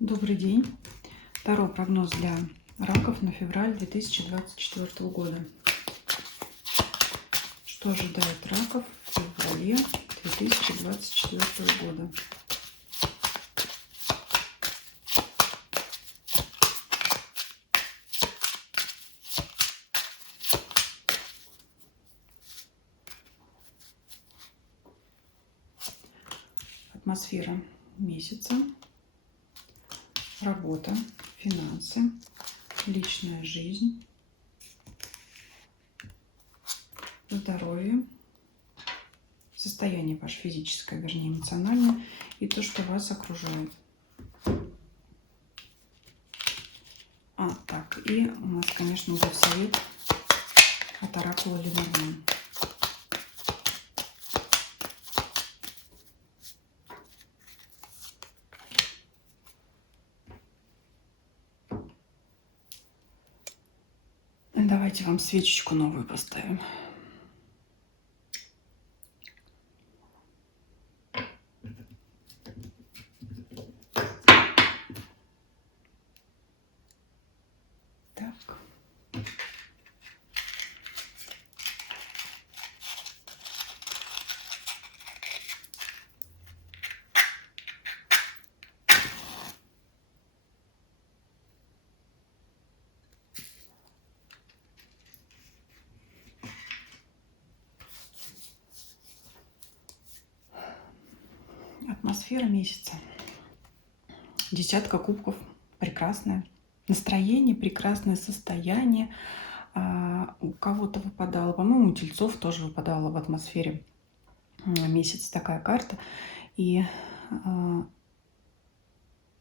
Добрый день. Таро прогноз для раков на февраль 2024 года. Что ожидает раков в феврале 2024 года? Атмосфера месяца, работа, финансы, личная жизнь, здоровье, состояние ваше физическое, вернее эмоциональное, и то, что вас окружает. Так, и у нас, конечно, будет совет от оракула Ленорман. Давайте вам свечечку новую поставим. Так. Атмосфера месяца. Десятка кубков. Прекрасное настроение, прекрасное состояние. У кого-то выпадало, по-моему, у тельцов тоже выпадала в атмосфере месяца такая карта. И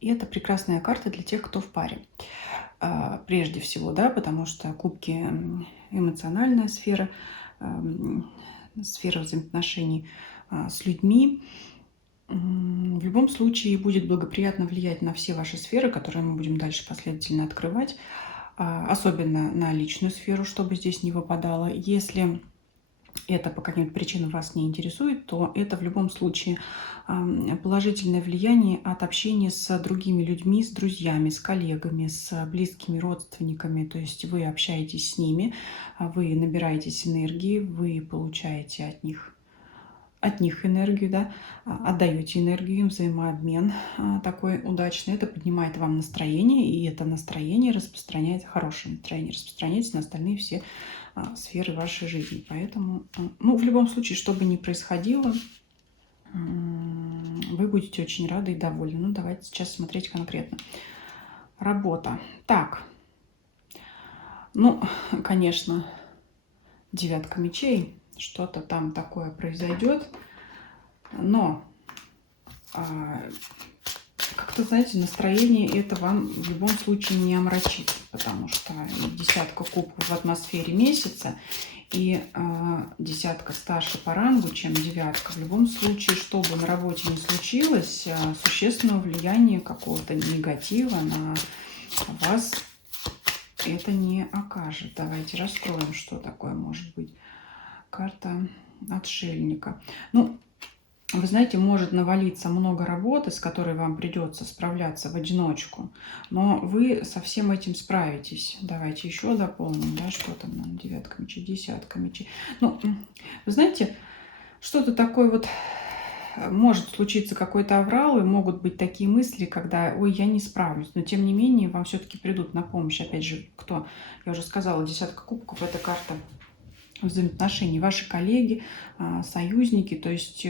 это прекрасная карта для тех, кто в паре. Прежде всего, да, потому что кубки – эмоциональная сфера, сфера взаимоотношений с людьми. В любом случае будет благоприятно влиять на все ваши сферы, которые мы будем дальше последовательно открывать, особенно на личную сферу, чтобы здесь не выпадало. Если это по каким-то причинам вас не интересует, то это в любом случае положительное влияние от общения с другими людьми, с друзьями, с коллегами, с близкими родственниками. То есть вы общаетесь с ними, вы набираетесь энергии, вы получаете от них энергию, да, отдаете энергию им, взаимообмен такой удачный. Это поднимает вам настроение, и это настроение распространяется, хорошее настроение распространяется на остальные все сферы вашей жизни. Поэтому, ну, в любом случае, что бы ни происходило, вы будете очень рады и довольны. Ну, давайте сейчас смотреть конкретно. Работа. Так, ну, конечно, девятка мечей, что-то там такое произойдет, но как-то, знаете, настроение это вам в любом случае не омрачит, потому что десятка кубков в атмосфере месяца и десятка старше по рангу, чем девятка. В любом случае, что бы на работе ни случилось, существенного влияния какого-то негатива на вас это не окажет. Давайте раскроем, что такое может быть. Карта отшельника. Ну, вы знаете, может навалиться много работы, с которой вам придется справляться в одиночку, но вы со всем этим справитесь. Давайте еще дополним, да, что там нам девятка мечей, десятка мечей. Ну, вы знаете, что-то такое вот может случиться какой-то аврал, и могут быть такие мысли, когда, ой, я не справлюсь, но тем не менее вам все-таки придут на помощь. Опять же, кто? Я уже сказала, десятка кубков – это карта взаимоотношений, ваши коллеги, союзники, то есть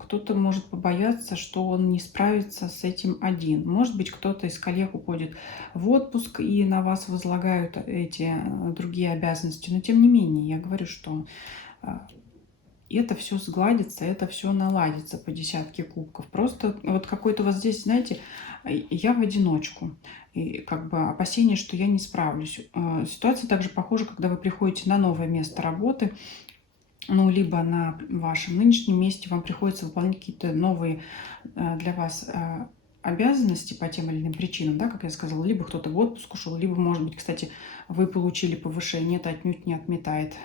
кто-то может побояться, что он не справится с этим один. Может быть, кто-то из коллег уходит в отпуск и на вас возлагают эти другие обязанности, но тем не менее, я говорю, что это все сгладится, это все наладится по десятке кубков. Просто вот какой-то у вас здесь, знаете, я в одиночку. И как бы опасение, что я не справлюсь. Ситуация также похожа, когда вы приходите на новое место работы, ну, либо на вашем нынешнем месте вам приходится выполнять какие-то новые для вас обязанности по тем или иным причинам, да, как я сказала, либо кто-то в отпуск ушел, либо, может быть, кстати, вы получили повышение, это отнюдь не отметает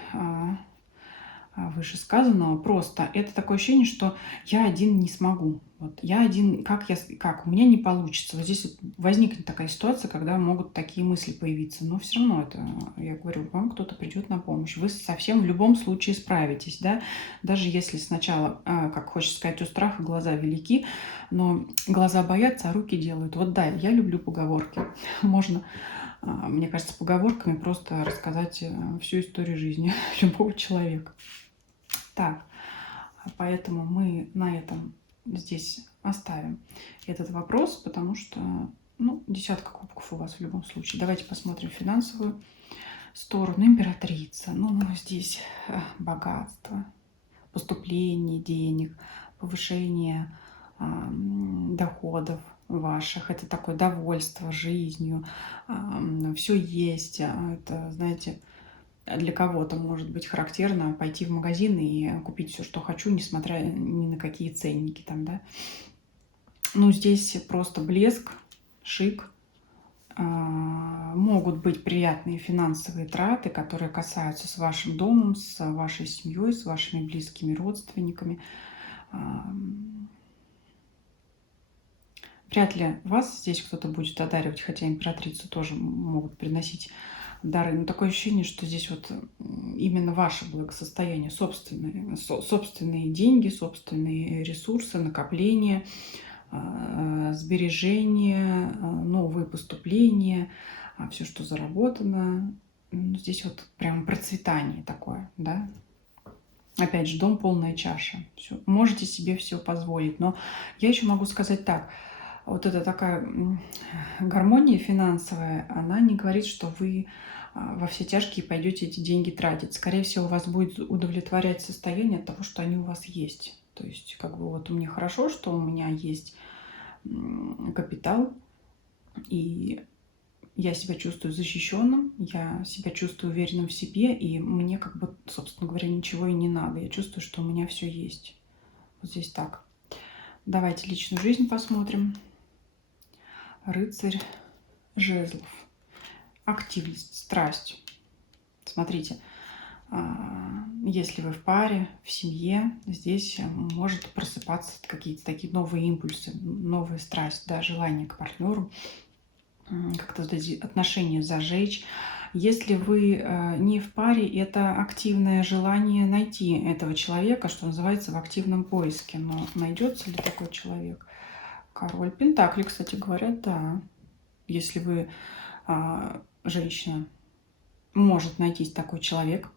вышесказанного. Просто это такое ощущение, что я один не смогу. Вот я один, как у меня не получится. Вот здесь вот возникнет такая ситуация, когда могут такие мысли появиться. Но все равно это, я говорю, вам кто-то придет на помощь. Вы совсем в любом случае справитесь, да. Даже если сначала, как хочется сказать, у страха глаза велики, но глаза боятся, а руки делают. Вот да, я люблю поговорки. Можно, мне кажется, поговорками просто рассказать всю историю жизни любого человека. Так, поэтому мы на этом здесь оставим этот вопрос, потому что, ну, 10 кубков у вас в любом случае. Давайте посмотрим финансовую сторону. Императрица. Ну, здесь богатство, поступление денег, повышение доходов ваших. Это такое довольство жизнью. Все есть. Это, знаете, для кого-то может быть характерно пойти в магазин и купить все, что хочу, несмотря ни на какие ценники там, да. Ну, здесь просто блеск, шик. Могут быть приятные финансовые траты, которые касаются с вашим домом, с вашей семьей, с вашими близкими родственниками. Вряд ли вас здесь кто-то будет одаривать, хотя императрицу тоже могут приносить дары. Но такое ощущение, что здесь вот именно ваше благосостояние, собственные деньги, собственные ресурсы, накопления, сбережения, новые поступления, все, что заработано. Здесь вот прям процветание такое, да. Опять же, дом полная чаша. Всё. Можете себе все позволить. Но я еще могу сказать так. Вот эта такая гармония финансовая, она не говорит, что вы во все тяжкие пойдете эти деньги тратить. Скорее всего, вас будет удовлетворять состояние от того, что они у вас есть. То есть, как бы вот мне хорошо, что у меня есть капитал, и я себя чувствую защищенным, я себя чувствую уверенным в себе, и мне как бы, собственно говоря, ничего и не надо. Я чувствую, что у меня все есть. Вот здесь так. Давайте личную жизнь посмотрим. Рыцарь жезлов. Активность, страсть. Смотрите, если вы в паре, в семье, здесь может просыпаться какие-то такие новые импульсы, новая страсть, да, желание к партнеру, как-то вот эти отношения зажечь. Если вы не в паре, это активное желание найти этого человека, что называется, в активном поиске. Но найдется ли такой человек? Король Пентаклей, кстати говоря, да. Если вы женщина, может найтись такой человек,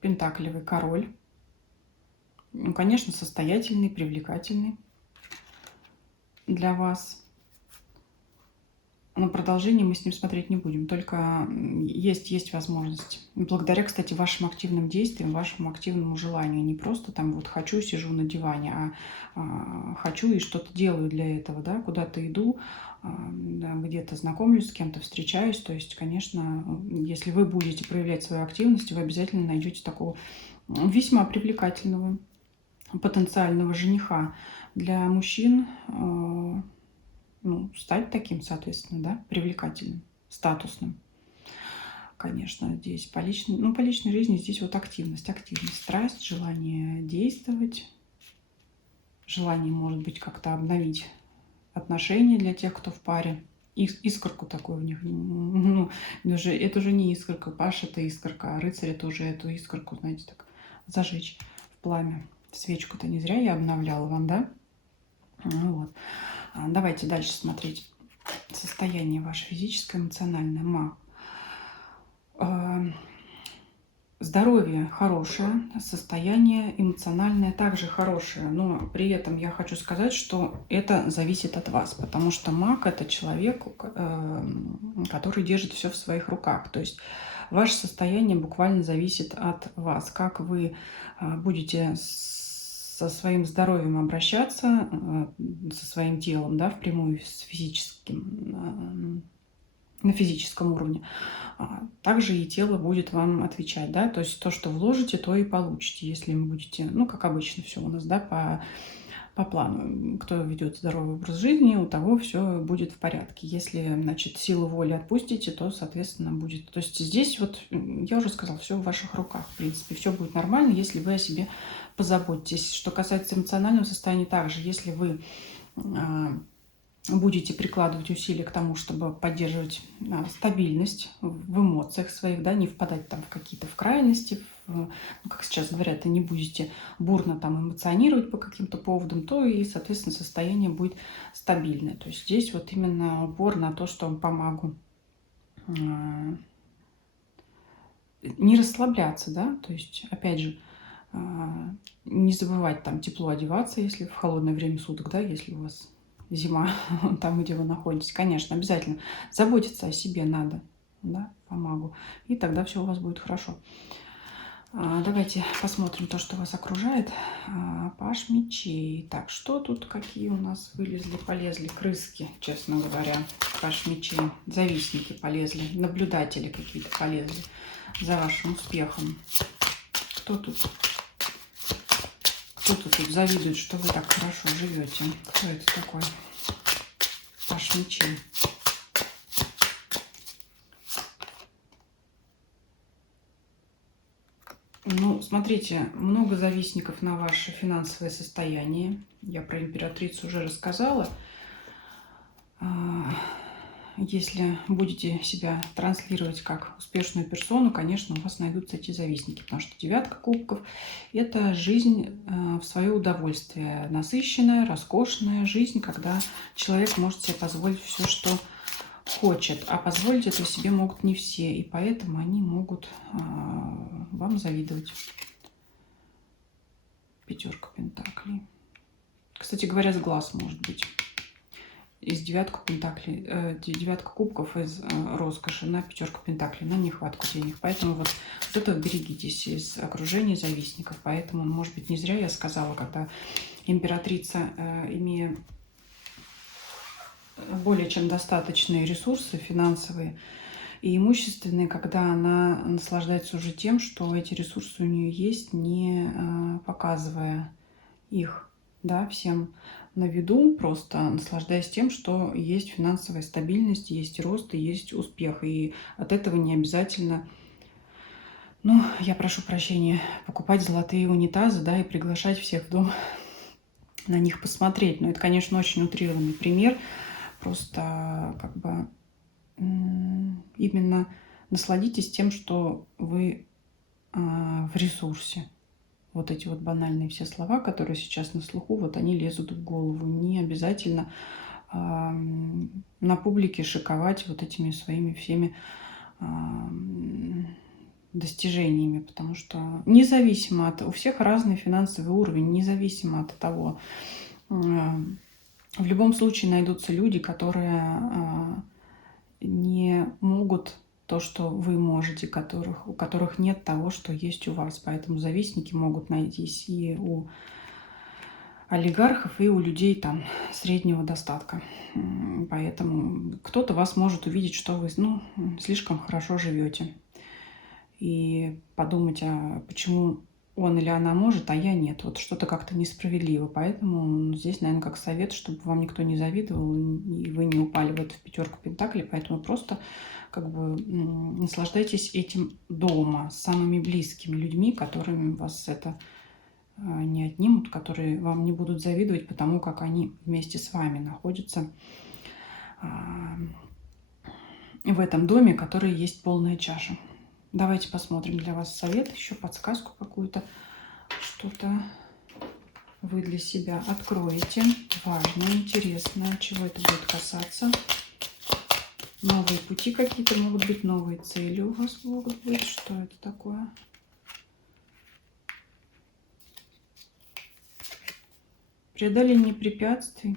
пентаклевый король. Ну, конечно, состоятельный, привлекательный для вас. Но продолжение мы с ним смотреть не будем, только есть возможность. Благодаря, кстати, вашим активным действиям, вашему активному желанию. Не просто там вот хочу, сижу на диване, а хочу и что-то делаю для этого, да, куда-то иду, да, где-то знакомлюсь с кем-то, встречаюсь. То есть, конечно, если вы будете проявлять свою активность, вы обязательно найдете такого весьма привлекательного потенциального жениха. Для мужчин стать таким, соответственно, да, привлекательным, статусным. Конечно, здесь по личной жизни здесь вот активность, страсть, желание действовать, желание, может быть, как-то обновить отношения для тех, кто в паре. Искорку такую в них. Ну, это уже не искорка. Паш — это искорка, а рыцарь — это уже эту искорку, знаете, так зажечь в пламя. Свечку-то не зря я обновляла вам, да? Ну, вот. Давайте дальше смотреть состояние ваше физическое, эмоциональное. Маг. Здоровье хорошее, состояние эмоциональное также хорошее. Но при этом я хочу сказать, что это зависит от вас, потому что маг — это человек, который держит все в своих руках. То есть ваше состояние буквально зависит от вас, как вы будете со своим здоровьем обращаться, со своим телом, да, впрямую с физическим, на физическом уровне. Также и тело будет вам отвечать, да, то есть то, что вложите, то и получите, если вы будете, ну, как обычно все у нас, да, по по плану. Кто ведет здоровый образ жизни, у того все будет в порядке. Если, значит, силу воли отпустите, то, соответственно, будет. То есть здесь вот, я уже сказала, все в ваших руках. В принципе, все будет нормально, если вы о себе позаботитесь. Что касается эмоционального состояния, также, если вы будете прикладывать усилия к тому, чтобы поддерживать стабильность в эмоциях своих, да, не впадать там в какие-то крайности, как сейчас говорят, и не будете бурно там эмоционировать по каким-то поводам, то и, соответственно, состояние будет стабильное. То есть здесь вот именно упор на то, что помогу не расслабляться, да, то есть, опять же, не забывать там тепло одеваться, если в холодное время суток, да, если у вас зима там, где вы находитесь. Конечно, обязательно заботиться о себе надо, да, помогу. И тогда все у вас будет хорошо. Давайте посмотрим то, что вас окружает. Паш мечей. Так, что тут, какие у нас вылезли, полезли крыски, честно говоря. Паш мечей. Завистники полезли, наблюдатели какие-то полезли за вашим успехом. Кто тут? Кто-то тут завидует, что вы так хорошо живете. Кто это такой? Паш мечей. Ну, смотрите, много завистников на ваше финансовое состояние. Я про императрицу уже рассказала. Если будете себя транслировать как успешную персону, конечно, у вас найдутся эти завистники, потому что 9 кубков – это жизнь в свое удовольствие. Насыщенная, роскошная жизнь, когда человек может себе позволить все, что хочет. А позволить это себе могут не все, и поэтому они могут вам завидовать. 5 пентаклей. Кстати говоря, с глаз может быть. Из 9 пентаклей, 9 кубков из роскоши на 5 пентаклей, на нехватку денег. Поэтому вот с этого берегитесь из окружения завистников. Поэтому, может быть, не зря я сказала, когда императрица, имея более чем достаточные ресурсы финансовые и имущественные, когда она наслаждается уже тем, что эти ресурсы у нее есть, не показывая их, да, всем на виду, просто наслаждаясь тем, что есть финансовая стабильность, есть рост и есть успех. И от этого не обязательно, ну, я прошу прощения, покупать золотые унитазы, да, и приглашать всех в дом на них посмотреть. Но это, конечно, очень утрированный пример. Просто как бы именно насладитесь тем, что вы в ресурсе. Вот эти вот банальные все слова, которые сейчас на слуху, вот они лезут в голову. Не обязательно на публике шиковать вот этими своими всеми достижениями, потому что независимо от... У всех разный финансовый уровень, независимо от того... В любом случае найдутся люди, которые не могут то, что вы можете, у которых нет того, что есть у вас. Поэтому завистники могут найтись и у олигархов, и у людей там среднего достатка. Поэтому кто-то вас может увидеть, что вы слишком хорошо живете. И подумать, а почему он или она может, а я нет. Вот что-то как-то несправедливо. Поэтому здесь, наверное, как совет, чтобы вам никто не завидовал, и вы не упали в эту 5 пентаклей. Поэтому просто как бы наслаждайтесь этим дома, с самыми близкими людьми, которыми вас это не отнимут, которые вам не будут завидовать, потому как они вместе с вами находятся в этом доме, который есть полная чаша. Давайте посмотрим для вас совет, еще подсказку какую-то, что-то вы для себя откроете. Важное, интересное, чего это будет касаться. Новые пути какие-то могут быть, новые цели у вас могут быть. Что это такое? Преодоление препятствий.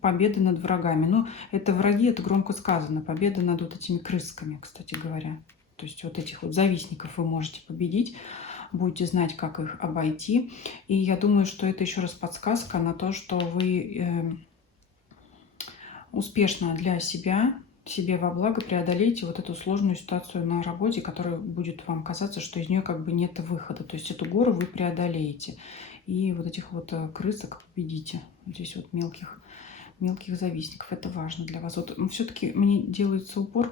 Победа над врагами. Но это враги, это громко сказано. Победа над вот этими крысками, кстати говоря. То есть вот этих вот завистников вы можете победить. Будете знать, как их обойти. И я думаю, что это еще раз подсказка на то, что вы успешно для себя себе во благо преодолейте вот эту сложную ситуацию на работе, которая будет вам казаться, что из нее как бы нет выхода. То есть эту гору вы преодолеете. И вот этих вот крысок победите. Здесь вот мелких завистников. Это важно для вас. Вот все-таки мне делается упор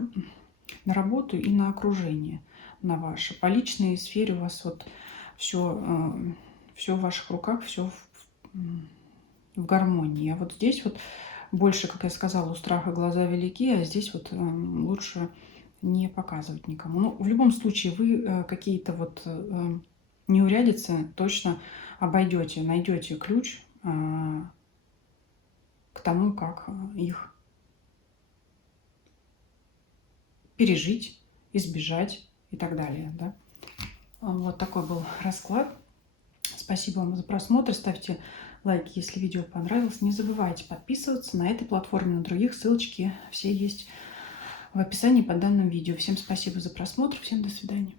на работу и на окружение, на ваше. По личной сфере у вас вот все в ваших руках, все в гармонии. А вот здесь вот больше, как я сказала, у страха глаза велики, а здесь вот лучше не показывать никому. Ну, в любом случае, вы какие-то вот неурядицы точно обойдете, найдете ключ к тому, как их пережить, избежать и так далее. Да? Вот такой был расклад. Спасибо вам за просмотр. Ставьте лайки, если видео понравилось. Не забывайте подписываться на этой платформе, на других. Ссылочки все есть в описании под данным видео. Всем спасибо за просмотр. Всем до свидания.